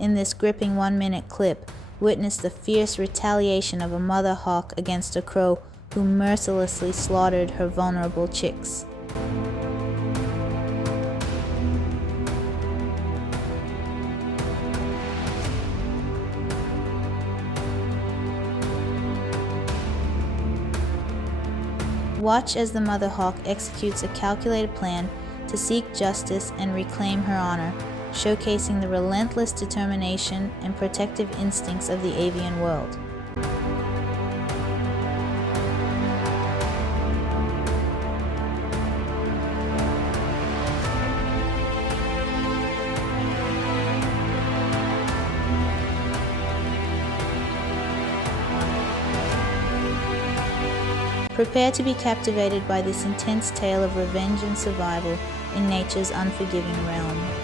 in this gripping 1-minute clip, witness the fierce retaliation of a mother hawk against a crow who mercilessly slaughtered her vulnerable chicks. Watch as the mother hawk executes a calculated plan to seek justice and reclaim her honor, showcasing the relentless determination and protective instincts of the avian world. Prepare to be captivated by this intense tale of revenge and survival in nature's unforgiving realm.